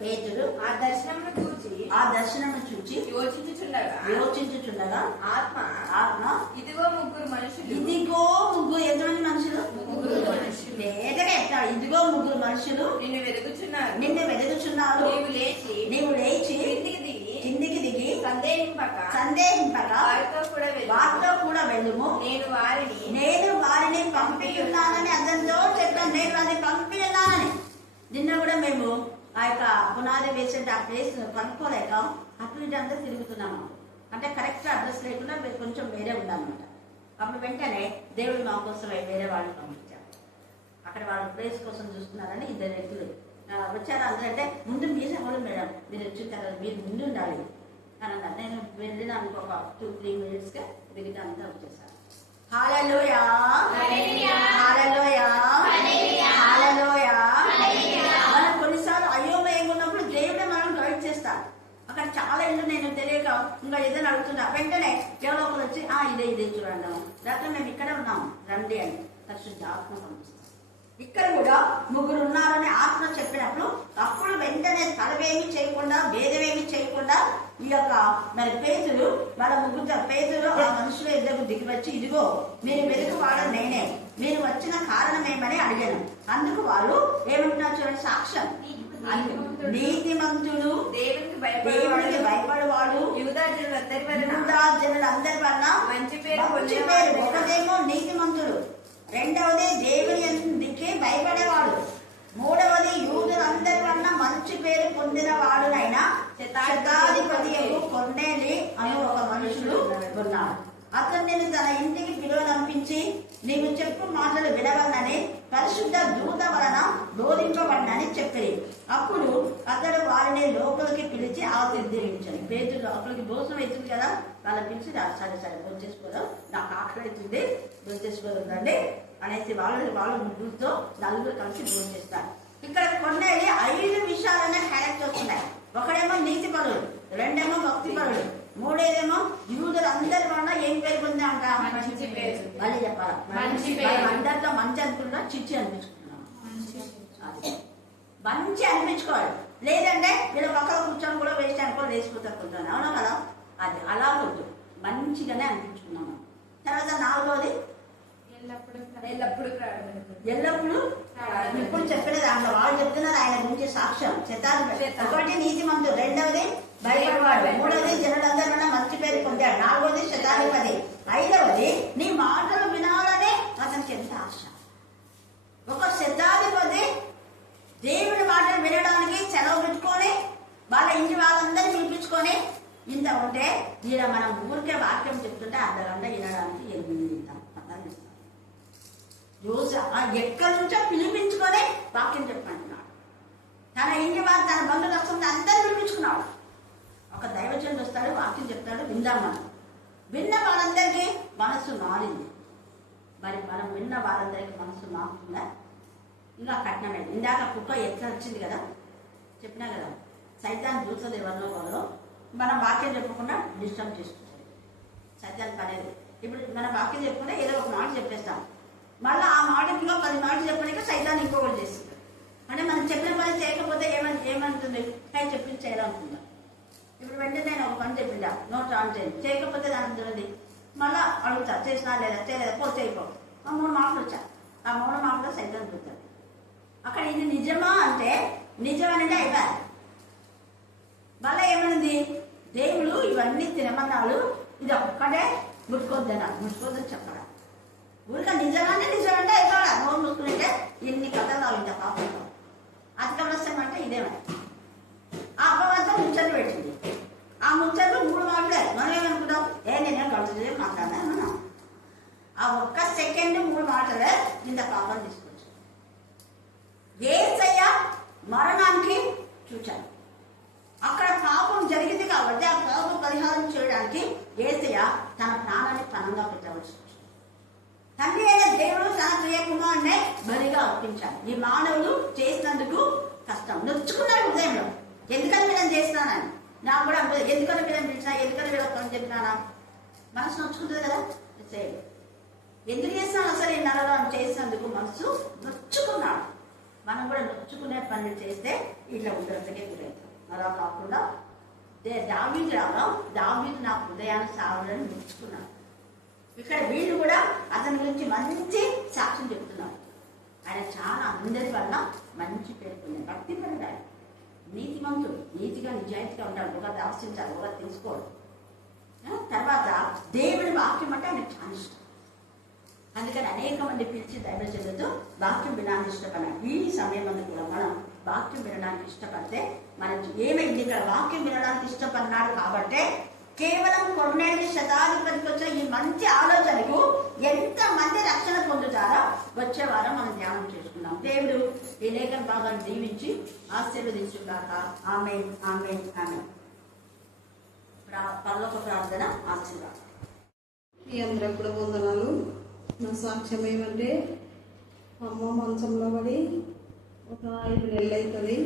పేతురు ఆ దర్శనమును చూచి యోచించుచుండగా ఆత్మ ఇదిగో ముగ్గురు మనుషులు, ఎంతమంది మనుషులు? వేగగా చెప్తాడు. ఇదిగో ముగ్గురు మనుషులు నిన్ను వెతుకుచున్నారు. నీవు లేచి కిందికి దిగి సందేహింపక వారితో కూడా వెళ్ళుము, నేను వారిని పంపి ఉన్నానని అతనితో చెప్పాడు. చెప్తాను, నేను అది పంపినానని. నిన్న కూడా మేము ఆ యొక్క పునాది వేసే ఆ ప్లేస్ కనుక్కోలేక అటు ఇటు అంతా తిరుగుతున్నాము. అంటే కరెక్ట్ అడ్రస్ లేకుండా కొంచెం వేరే ఉందన్నమాట. అప్పుడు వెంటనే దేవుడు మా కోసం వేరే వాళ్ళు పంపించారు. అక్కడ వాళ్ళు ప్లేస్ కోసం చూస్తున్నారని 2 వ్యక్తులు వచ్చారు. అందరంటే ముందు మీరు ఎవరు మేడం, మీరు వచ్చిన తర్వాత మీరు ముందు ఉండాలి అని అన్నారు. నేను వెళ్ళినాను ఒక 2-3 మినిట్స్గా మిగతా అంతా వచ్చేసాను. హల్లెలూయా, హల్లెలూయా, హల్లెలూయా. మనం కొన్నిసార్లు అయోమయంగా ఉన్నప్పుడు దేవుడే మనం గైడ్ చేస్తాడు. అక్కడ చాలా ఇల్లు నేను తెలియక ఇంకా ఏదైనా అడుగుతున్నా, వెంటనే ఎవరో ఒకరు వచ్చి ఇదే చూడండి, లేకపోతే మేము ఇక్కడే ఉన్నాము రండి అని పరిశుద్ధ ఆత్మ పంపిస్తాం. ఇక్కడ కూడా 3 ఉన్నారని ఆత్మ చెప్పినప్పుడు అప్పుడు వెంటనే తలవేమి చేయకుండా భేదమేమి చేయకుండా ఈ యొక్క మరి పేతురు వాళ్ళ 3 పేతురు ఆ మనుషుల ఇద్దరు దిగి వచ్చి, ఇదిగో మీరు వెలుగు వాడని నేనే, మీరు వచ్చిన కారణం ఏమని అడిగాను. అందుకు వాళ్ళు ఏమంటున్నారు చూడండి, సాక్ష్యం. నీతిమంతుడు, దేవునికి భయపడేవాడు, యూదా జనులందరి వలన మంచి పేరు. ఒకటేమో నీతిమంతుడు, రెండవది దేవుని ఎందుకే భయపడేవాడు, మూడవది యూదులందరి వలన మంచి పేరు పొందిన వాడునైనా శతాధిపతి కొన్నేలి అని ఒక మనుషుడు ఉన్నాడు. అతను నేను తన ఇంటికి పిలువనంపించి నీవు చెప్పు మాటలు వినవలనని పరిశుద్ధ దూత వలన బోధింపబడినని చెప్పి, అప్పుడు అతడు వారిని లోపలికి పిలిచి ఆశీర్వదించాడు. పేతురు లోపలికి భోజనం అవుతుంది కదా, వాళ్ళని పిలిచి సరే భోజేసుకోదాం, నాకు ఆకలి అవుతుంది, భోజేసుకోదండి అనేసి వాళ్ళు ముగ్గురుతో 4 కలిసి భోజేస్తారు. ఇక్కడ కొన్నేది 5 విషయాలనే హైలైట్ వస్తున్నాయి. ఒకడేమో నీతిపరుడు, రెండేమో భక్తిపరుడు, మూడేదేమో యూదులందరి వలన ఏం పేరు పొంది అంట, మంచి పేరు. మళ్ళీ చెప్పాలా, అందరితో మంచి అనుకుంటున్నా, చిచ్చి అనిపించుకుంటున్నాం. మంచి అనిపించుకోవాలి, లేదంటే వీళ్ళ పక్కన కూర్చొని కూడా వేస్ట్ అనుకో లేచిపోతాను, అవునా కదా. అది అలా వద్దు, మంచిగానే అనిపించుకున్నాము. తర్వాత 4వది ఎల్లప్పుడు ఇప్పుడు చెప్పిన దాంట్లో వాళ్ళు చెప్తున్నారు ఆయన గురించి సాక్ష్యం. ఒకటి నీతిమంతుడు, రెండవది భయపడేవాడు, మూడవది జనులందరి వల్ల మంచి పేరు పొందాడు, 4వది శతాధిపతి, 5వది నీ మాటలు వినాలనే అతనికి ఎంత ఆశ. ఒక శతాధిపతి దేవుడి మాటలు వినడానికి సెలవు పెట్టుకొని వాళ్ళ ఇంటి వాళ్ళందరినీ పిలిపించుకొని ఇంత ఉంటే, ఈడ మనం ఊరికే వాక్యం చెప్తుంటే అర్ధగంట వినడానికి 8 పదాలు ఇస్తాం. రోజు ఎక్కడి నుంచో పిలిపించుకొని వాక్యం చెప్పంటున్నాడు. తన ఇంటి వారు తన బంధువులు వస్తుంది అందరూ పిలిపించుకున్నాడు. ఒక దైవజనుడు వస్తాడు, వాక్యం చెప్తాడు, విందాం. మనం విన్న వాళ్ళందరికీ మనసు మారింది. మరి మనం విన్న వాళ్ళందరికీ మనసు మారుతుందా? ఇంకా కఠినమైంది. ఇందాక కుక్క ఎట్లా వచ్చింది కదా, చెప్పినా కదా, సైతాన్ దూసలు ఎవరినో వాళ్ళు మనం వాక్యం చెప్పకుండా డిస్టర్బ్ చేసుకుంటారు. సైతాన్ పనేది. ఇప్పుడు మన వాక్యం చెప్పుకుంటే ఏదో ఒక మాట చెప్పేస్తాం, మళ్ళీ ఆ మాటకి 10 మాటలు చెప్పడానికి సైతాన్ ఇంకొకటి చేస్తుంది. అంటే మనం చెప్పిన పని చేయకపోతే ఏమంటుంది, చెప్పింది చేయాలనుకుంటా. ఇప్పుడు వెంటనే నేను ఒక పని చెప్పిందా, నోట్ ఆన్ చేయండి, చేయకపోతే దాని ఉంటుంది, మళ్ళీ అడుగుతా చేసినా లేదా చేయలేదా, పో చేయకో. 3 మాటలు వచ్చా, ఆ 3 మాటలు సైతాన్ చూస్తాడు. అక్కడ ఇది నిజమా అంటే నిజం అనేది అయిపోయారు. మళ్ళీ ఏమన్నది, దేవుడు ఇవన్నీ తినమన్నాడు, ఇది ఒక్కటే ముట్టుకోద్దని చెప్పరా. ఊరిక నిజమంటే అయిపోయా, నోరు ముట్టుకుంటే ఎన్ని కథలు ఇంత పాపంతో అతికమస్యమంటే ఇదేమే. ఆ అప్పమంతా ముచ్చట్లు పెట్టింది. ఆ ముచ్చట్లు 3 మాటలే. మనం ఏమనుకుంటాం, నేనే గడుతుంది మాట్లాడా మనం. ఆ ఒక్క సెకండ్ 3 మాటలే ఇంత పాపం తీసుకొచ్చు. యేసయ్య మరణానికి చూచాడు. అక్కడ పాపం జరిగింది కాబట్టి ఆ పాపం పరిహారం చేయడానికి యేసయ్య తన ప్రాణాన్ని పణంగా పెట్టవలసి వచ్చింది. తండ్రి అయిన దేవుడు తన ప్రియ కుమారునే బలిగా అర్పించాడు. ఈ మానవుడు చేసినందుకు కష్టం నొచ్చుకున్నాడు హృదయంలో. ఎందుకని వీళ్ళని చేస్తున్నానని నాకు కూడా అంటే, ఎందుకని వీళ్ళని పిలిచినా, ఎందుకని వీళ్ళని చెప్పినానా, మనసు నొచ్చుకుంటుంది కదా. ఎందుకు చేస్తున్నాను అసలు ఈ నెలలో చేసినందుకు మనసు నొచ్చుకున్నాడు. మనం కూడా నొచ్చుకునే పనులు చేస్తే ఇట్లా ఉగ్రతకే గురవుతాం. అలా కాకుండా దావీదు నా హృదయాన్ని సాగులని నొచ్చుకున్నాడు. ఇక్కడ వీళ్ళు కూడా అతని గురించి మంచి సాక్ష్యం చెప్తున్నారు. ఆయన చాలా అందరి వల్ల మంచి పేరు పొందాడు. భక్తి పరుడాడు, నీతిమంతుడు, నీతిగా నిజాయితీగా ఉంటాడు, ఒక దార్శించాలి, ఒక తెలుసుకోవడం. తర్వాత దేవుడి వాక్యం అంటే ఆయనకు చాలా ఇష్టం. అందుకని అనేక మంది పిలిచి దైవజనులతో వాక్యం వినడానికి ఇష్టపడాలి. ఈ సమయం కూడా మనం వాక్యం వినడానికి ఇష్టపడితే మనం ఏమైంది, ఇక్కడ వాక్యం వినడానికి ఇష్టపడినాడు కాబట్టే కేవలం కొన్నేళ్ళు శతాధిపతికి వచ్చిన ఈ మంచి ఆలోచనకు ఎంత మంది రక్షణ పొందుతారో వచ్చే వారం మనం ధ్యానం చేసుకుందాం. దేవుడు ఈ లేఖన భాగాన్ని దీవించి ఆశీర్వదించుగాక. ఆమేన్, ఆమేన్, ఆమేన్. పరలోక ప్రార్థన ఆశీర్వాదం. మీ అందరూ కూడా వందనాలు. నా సాక్ష్యం ఏమంటే, అమ్మ మంచంలో పడి ఒక 5 నెలలు అవుతుంది.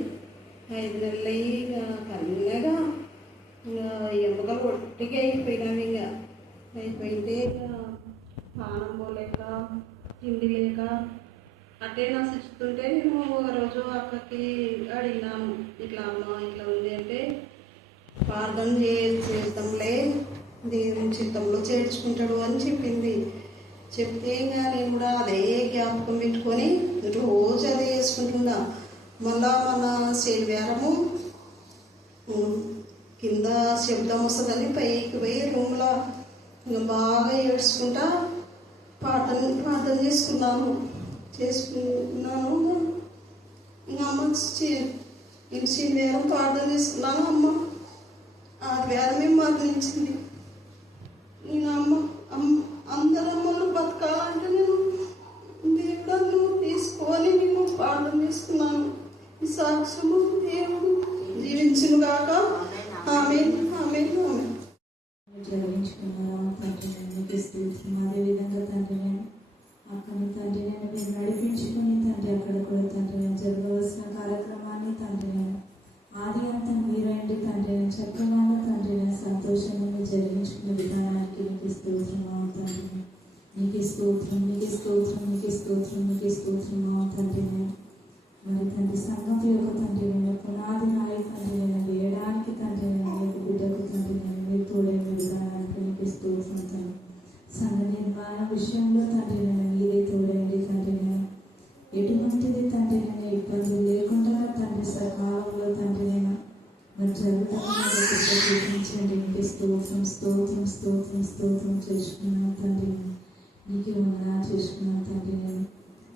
5 నెలలు అయ్యి ఇక కన్నగా ఎముకలు ఒట్టిగా అయిపోయినావి. ఇక అయిపోయింటే ఇక పానం పోలేక తిండి లేక అట్టే నశిస్తుంటే నేను ఒక రోజు అక్కకి అడిగినాను, ఇట్లా అమ్మ ఇట్లా ఉంది అంటే, ప్రార్థన చేద్దాంలే, దేవుని చిత్తంలో చేర్చుకుంటాడు అని చెప్పింది. చెప్తే ఇంకా నేను కూడా అదే జ్ఞాపకం పెట్టుకొని రోజు అదే వేసుకుంటున్నా. మళ్ళా మన శనివారము కింద శబ్దం వస్తుందని పైకి పోయి రూమ్లో ఇంకా బాగా ఏడ్చుకుంటా ప్రార్థన చేసుకున్నాను. ఇంకా అమ్మ శనివారం ప్రార్థన చేసుకున్నాను. అమ్మ ఆదివారమే మరణించింది. నేను అందరమ్మలు బతకాలంటే నేను దేవుడు తీసుకొని నేను ప్రార్థన చేసుకున్నాను. ఈ సాక్ష్యము దేవుడు జీవించును గాక. ఆమేన్, ఆమేన్, ఆమేన్. చదివించుకున్నాను తండ్రి, నేను స్తోత్రం. అదేవిధంగా తండ్రి నేను అక్కని తండ్రి నేను మీరు నడిపించుకుని తండ్రి అక్కడ కూడా తండ్రి నేను జరగవలసిన కార్యక్రమాన్ని తండ్రి నేను ఆది అంతం మీరండి తండ్రి నేను చక్కగానే తండ్రి నేను సంతోషంగా జరిగించుకునే విధానానికి నీకు స్తోత్రం తండ్రి. నీకు స్తోత్రం, నీకు స్తోత్రం, నీకు స్తోత్రం, నీకు స్తోత్రం తండ్రి నేను. మరి తండ్రి సంఘం యొక్క తండ్రి నేను పునాది నాయ తండ్రి నేను వేయడానికి తండ్రి నేను నీకు బిడ్డకు తండ్రి నేను మీరు తోడైన విధానానికి నీకు స్తోత్రం తండ్రి. సంఘ నిర్మాణ విషయంలో తండ్రి నేను మీరే తోడైంది తండ్రి నేను. ఎటువంటిది తండ్రి నేను ఇబ్బందులు లేకుండా తండ్రి సకాలంలో తండ్రి నేను మరి జరుగుతున్న చూపించండి. నీకు స్తోత్రం, స్తోత్రం, స్తోత్రం, స్తోత్రం చేసుకున్నాను తండ్రి. నీకు వందనా చేసుకున్నాను తండ్రి నేను.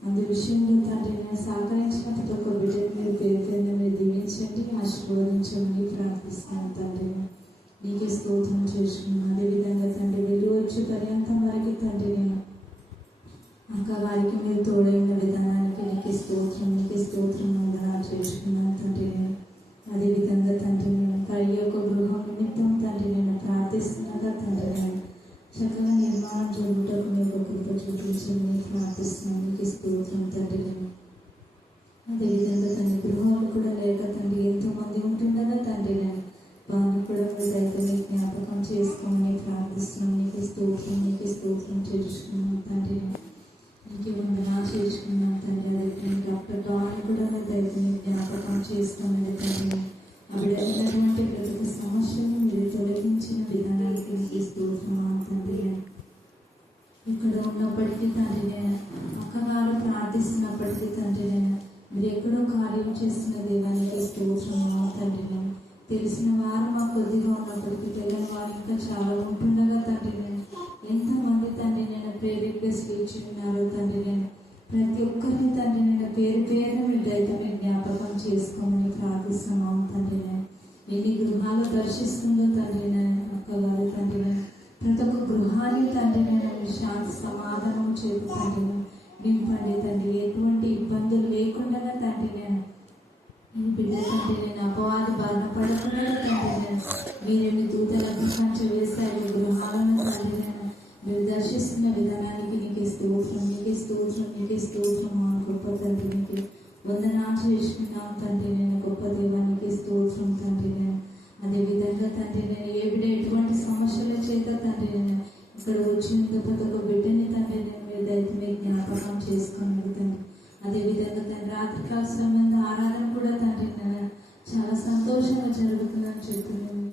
అందు విషయంలో తండ్రి నేను సహకరించిన ప్రతి ఒక్క బిడ్డకు మీరు పేరుపైన మీరు దీవించండి, ఆశీర్వదించమని ప్రార్థిస్తున్నాను తండ్రి. నీకే స్తోత్రం చేసుకున్నాను. అదేవిధంగా తండ్రి వెళ్ళి వచ్చి పర్యంతం వరకు తండ్రి నేను అక్క వారికి మీరు తోడైన విధానానికి నీకు స్తోత్రం, నీకు స్తోత్రం వందనా చేసుకున్నాను తండ్రి నేను. అదేవిధంగా తండ్రి నేను కలి యొక్క గృహం నిమిత్తం తండ్రి నేను ప్రార్థిస్తున్నాగా తండ్రి నేను చక్కగా నిర్మాణం జరుగుటకు మీరు కృప చూపించి నేను ప్రార్థిస్తున్నాను. నీకు స్తోత్రం తండ్రి నేను. అదేవిధంగా తండ్రి గృహాలు కూడా లేక తండ్రి ఎంతోమంది ఉంటుండగా తండ్రి నేను వారిని కూడా మీరు అయితే జ్ఞాపకం చేసుకోమని ప్రార్థిస్తున్నాను. నీకు స్తోత్రం, నీకు స్తోత్రం చేసుకున్నాను తండ్రి నేను. నీకు వందనా చేసుకున్నాను తండ్రి. అదే డాక్టర్ డాన్ని కూడా అయితే జ్ఞాపకం చేసుకోమని తండ్రి. అప్పుడు అయినటువంటి ప్రతి సమస్యను మీరు తొలగించిన విధానానికి నీకు స్తోత్రం తండ్రి. ఇక్కడ ఉన్నప్పటికీ తండ్రి నేను అక్కగారు ప్రార్థిస్తున్నప్పటికీ తండ్రి నేను మీరు ఎక్కడో కార్యం చేస్తున్న దేవానికి స్తోత్రం తండ్రి నేను. తెలిసిన వారు మా కొద్దిగా ఉన్నప్పటికీ తెలియని వారు ఇంకా చాలా ఉంటుండగా తండ్రి నేను ఎంతమంది తండ్రి నేను ప్రేయర్ రిక్వెస్ట్ ఇచ్చి ఉన్నారు తండ్రి నేను. ప్రతి ఒక్కరిని తండ్రి నేను పేరు పేరు మీరు అయితే మీరు జ్ఞాపకం చేసుకోమని ప్రార్థిస్తున్నాము తండ్రి నేను. ఎన్ని గృహాలు దర్శిస్తుందో తండ్రి నేను అక్కగారు తండ్రి నేను ప్రతి ఒక్క గృహాన్ని తండ్రి నేను శాంతి సమాధానం చేసి తండ్రి నేను నింపండి తండ్రి. ఎటువంటి ఇబ్బందులు లేకుండా తండ్రి నేను ఈ బిడ్డ తండ్రి నేను అపవాది బాధ పడకుండా తండ్రి నేను మీరేమి దూతలకు కంచె వేశారు గృహాలను తండ్రి నేను మీరు దర్శిస్తున్న విధానానికి నీకు స్తోత్రం, నీకు స్తోత్రం, నీకు స్తోత్రం గొప్ప తండ్రి. నీకు వందనా చేసుకున్నాం తండ్రి నేను గొప్ప దేవానికి స్తోత్రం తండ్రి నేను. అదేవిధంగా తండ్రి నేను ఏ బిడ్డ ఎటువంటి సమస్యల చేత తండ్రి నేను ఇక్కడ వచ్చిన ప్రతి ఒక్క బిడ్డని తండ్రి నేను మీరు దయతో జ్ఞాపకం చేసుకున్నాను తండ్రి. అదేవిధంగా తండ్రి రాత్రికాల సమయంలో ఆరాధన కూడా తండ్రి నేను చాలా సంతోషంగా జరుగుతుందని చెప్తున్నాను.